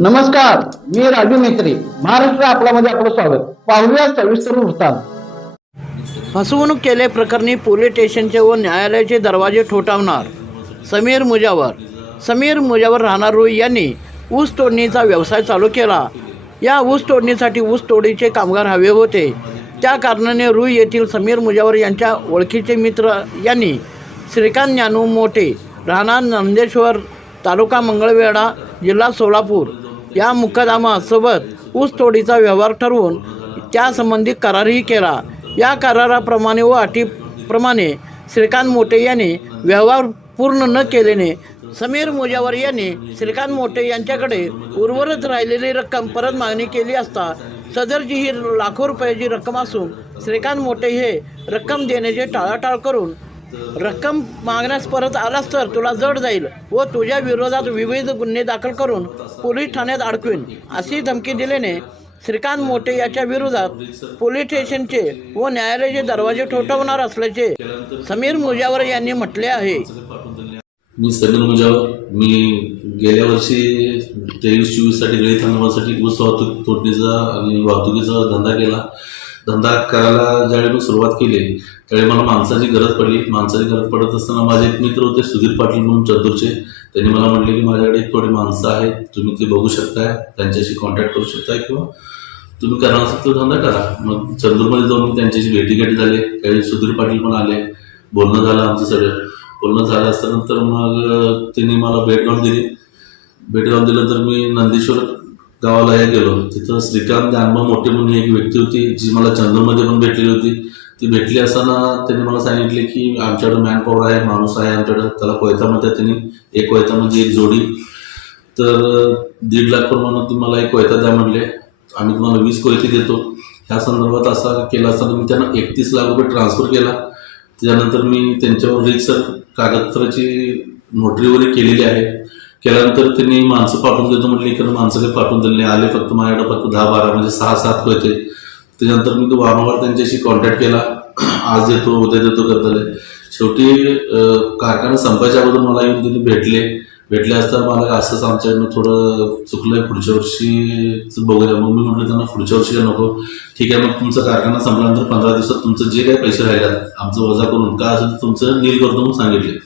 नमस्कार मी राजू मेत्री महाराष्ट्र आपल्यामध्ये आपलं स्वागत. पाहूया सविस्तर वृत्तांत. फसवणूक केल्याप्रकरणी पोलीस स्टेशनचे व न्यायालयाचे दरवाजे ठोठावणार समीर मुजावर. समीर मुजावर राहणार रोई यांनी ऊस तोडणीचा व्यवसाय चालू केला. या ऊस तोडणीसाठी ऊस तोडीचे कामगार हवे होते. त्या कारणाने रुई येथील समीर मुजावर यांच्या ओळखीचे मित्र यांनी श्रीकांत ज्ञानू मोठे राहणार नंदेश्वर तालुका मंगळवेढा जिल्हा सोलापूर. या मुक्कादामासोबत ऊसतोडीचा व्यवहार ठरवून त्यासंबंधी करारही केला. या कराराप्रमाणे व अटीप्रमाणे श्रीकांत मोटे यांनी व्यवहार पूर्ण न केल्याने समीर मोजावर यांनी श्रीकांत मोठे यांच्याकडे उर्वरित राहिलेली रक्कम परत मागणी केली असता सदरची ही लाखो रुपयाची रक्कम असून श्रीकांत मोठे हे रक्कम देण्याचे टाळाटाळ करून रक्कम मागण्यास परत आलास तर तुला जड जाईल व तुझ्या विरोधात विविध गुन्हे दाखल करून पोलीस ठाण्यात अडकवीन अशी धमकी दिल्याने श्रीकांत मोठे याच्या विरोधात पोलीस स्टेशनचे व न्यायालयाचे दरवाजे ठोठावणार असल्याचे समीर मुजावर यांनी म्हटले आहे. मी समीर मुजावर मी गेल्या वर्षी तेवीस चोवीससाठी गळीत ऊस वाहतूक तोडणीचा आणि वाहतुकीचा धंदा केला. धंदा करायला ज्यावेळी मी सुरुवात केली त्यावेळी मला माणसाची गरज पडली. माणसाची गरज पडत असताना माझे एक मित्र होते सुधीर पाटील म्हणून चंदूरचे त्यांनी मला म्हटले की माझ्याकडे थोडी माणसं आहेत तुम्ही ते बघू शकताय त्यांच्याशी कॉन्टॅक्ट करू शकताय किंवा तुम्ही करणार असाल तो धंदा करा. मग चंदूरमध्ये जाऊन त्यांच्याशी भेटीगाठी झाले. काही सुधीर पाटील पण आले. बोलणं झालं आमचं सगळं. बोलणं झालं असल्यानंतर मग त्यांनी मला भेट घालून दिली. भेट घालून दिल्यानंतर मी नंदेश्वर गावाला हे गेलो. तिथं श्रीकांत जानबा मोठे म्हणून एक व्यक्ती होती जी मला चंदूरमध्ये पण भेटली होती. ती भेटली असताना त्यांनी मला सांगितले की आमच्याकडे मॅन पॉवर आहे माणूस आहे आमच्याकडे. त्याला कोयतामध्ये त्यांनी एक कोयता म्हणजे एक जोडी. तर दीड लाख प्रमाणात ती मला एक कोयता द्या म्हणले आम्ही तुम्हाला वीस कोयते देतो. ह्या संदर्भात असा केला असताना मी त्यांना एकतीस लाख रुपये ट्रान्सफर केला. त्यानंतर मी त्यांच्यावर रिक्सर कागदपत्राची वगैरे केलेली आहे. केल्यानंतर त्यांनी माणसं पाठवून देतो म्हटलं इकडे माणसं काही पाठवून दिले नाही. आले फक्त माझ्याकडे फक्त दहा बारा म्हणजे सहा सात होते. त्याच्यानंतर मी तो वारंवार त्यांच्याशी कॉन्टॅक्ट केला. आज देतो उद्या देतो करताले शेवटी कारखाना संपायच्या अगोदर मला येऊन त्यांनी भेटले. भेटले असता मला असंच आमच्याकडनं थोडं चुकलंय पुढच्या वर्षी बघूया. मग मी म्हटलं त्यांना पुढच्या वर्षी काय नको. ठीक आहे मग तुमचा कारखाना संपल्यानंतर पंधरा दिवसात तुमचं जे काही पैसे राहिल्यात आमचं वजा करून का असेल तुमचं नील करतो म्हणून सांगितले.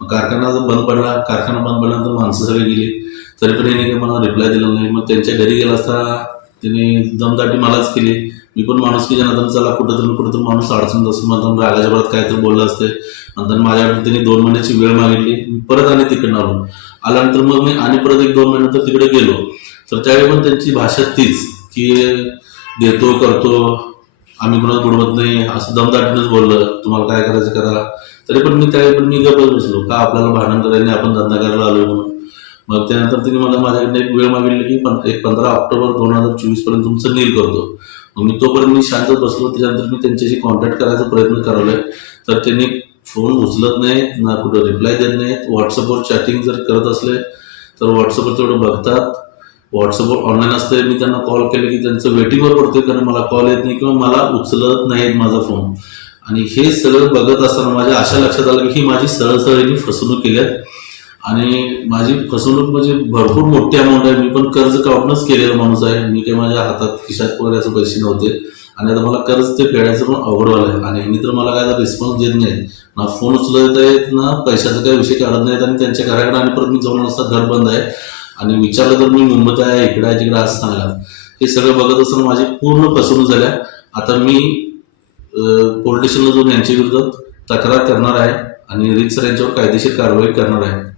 मग कारखाना जर बंद पडला कारखाना बंद पडल्यानंतर माणसं सगळी गेली. तरी पण याने काही मला रिप्लाय दिला नाही. मग त्यांच्या घरी गेला असता त्याने दमदाटी मलाच केली. मी पण माणूस की ज्यांना चला कुठं तरी कुठं तरी माणूस अडचण असं मग रागाच्या परत काय तर बोललं असते. नंतर माझ्याकडे त्यांनी दोन महिन्याची वेळ मागितली. मी परत आणि तिकडनं आलो. आल्यानंतर मग मी आणि परत एक दोन महिन्यानंतर तिकडे गेलो. तर त्यावेळी पण त्यांची भाषा तीच की देतो करतो. आम्ही कोणाला बुडवत नाही. असं दमदाटीनंच बोललं. तुम्हाला काय करायचं करा तरी पण मी त्यावेळी पण मी गप्पच बसलो. का आपल्याला भांडण करायला आपण धंदा करायला आलो म्हणून. मग त्यानंतर तिने मला माझ्याकडे एक वेळ मागितली की पण एक पंधरा ऑक्टोबर दोन हजार चोवीसपर्यंत तुमचं नील करतो. मग मी तोपर्यंत मी शांतच बसलो. त्याच्यानंतर मी त्यांच्याशी कॉन्टॅक्ट करायचा प्रयत्न करवलाय तर त्यांनी फोन उचलत नाहीत ना कुठं रिप्लाय देत नाहीत. व्हॉट्सअपवर चॅटिंग जर करत असले तर व्हॉट्सअपवर तेवढं बघतात. व्हॉट्सअपवर ऑनलाईन असते मी त्यांना कॉल केले की त्यांचं वेटिंगवर पडते कारण मला कॉल येत नाही किंवा मला उचलत नाहीत माझा फोन आणि हे सगळं बघत असताना माझ्या अशा लक्षात आलं की ही माझी सरळ सरळ फसवणूक केली आहे आणि माझी फसवणूक म्हणजे भरपूर मोठी अमाऊंट आहे. मी पण कर्ज काढूनच केलेला माणूस आहे. मी काही माझ्या हातात खिशात वगैरे असं पैसे नव्हते. आणि आता मला कर्ज ते फेडायचं पण अवघड आहे आणि ह्यांनी तर मला काय रिस्पॉन्स देत नाही ना फोन उचलत आहेत ना पैशाचा काही विषय काढत नाहीत. आणि त्यांच्या घराकडे आणि परत मी जाऊन असता घर बंद आहे. आणि विचारलं तर मी मुंबईत आहे इकडे आहे तिकडे असं सांगला हे सगळं बघत असताना माझी पूर्ण फसवणूक झाल्या आता मी पोलीस स्टेशनला जाऊन यांच्या विरोधात तक्रार करणार आहे आणि रीतसर यांच्यावर कायदेशीर कारवाई करणार आहे.